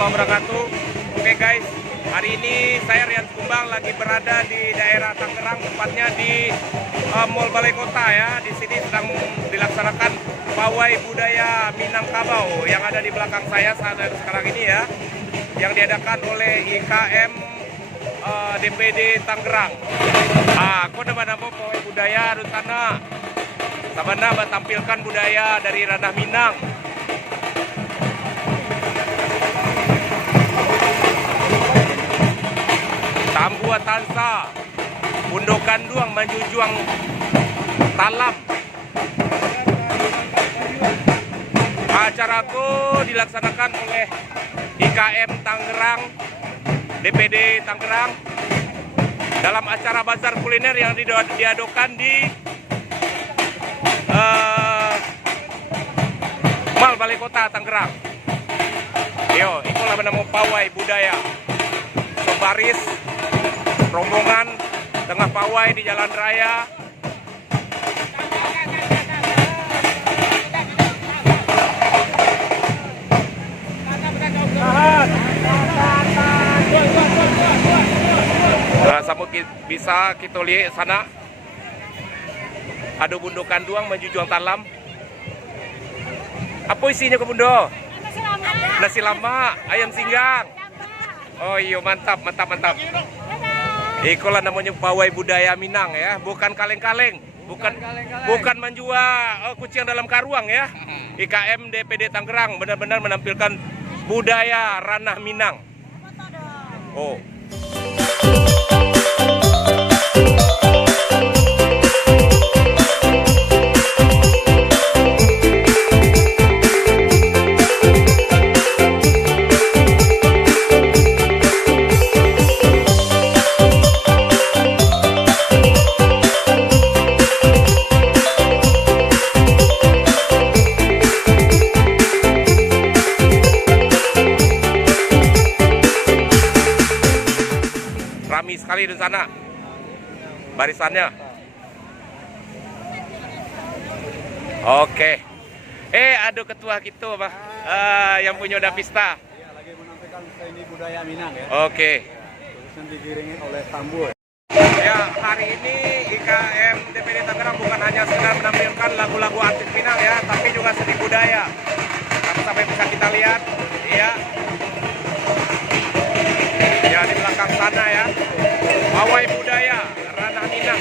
warahmatullahi wabarakatuh. Oke guys, hari ini saya Rian Kumbang lagi berada di daerah Tangerang, tepatnya di Mall Balai Kota ya. Di sini sedang dilaksanakan pawai budaya Minangkabau yang ada di belakang saya saat sekarang ini ya, yang diadakan oleh IKM DPD Tangerang. Aku nama pawai budaya di sana. Sabana tampilkan budaya dari ranah Minang. Tambua tansa, bundokan duang manjujuang talam. Acaraku dilaksanakan oleh IKM Tangerang, DPD Tangerang, dalam acara bazar kuliner yang diadakan di Mall Balai Kota Tangerang. Yo, itulah nama pawai budaya. Baris rombongan tengah pawai di jalan raya. Sama bisa kita lihat sana ada bundokan duang manjujuang talam. Apa isinya ke bundo? Nasi lama, ayam singgang. Oh iya, mantap. Itulah namanya pawai budaya Minang ya, bukan kaleng-kaleng, bukan menjual kucing dalam karuang ya. IKM DPD Tangerang benar-benar menampilkan budaya ranah Minang. Oh. Rami sekali di sana barisannya. Oke. Ada ketua kita Pak, yang punya Davista. Iya, lagi menampilkan seni budaya Minang ya. Oke. Terusan digiringi oleh Tambu. Ya, hari ini IKM DPD Tangerang bukan hanya sekedar menampilkan lagu-lagu antik Minang ya, tapi juga seni budaya. Sampai bisa kita lihat ya. Ya, di belakang sana ya, pawai budaya ranah Minang.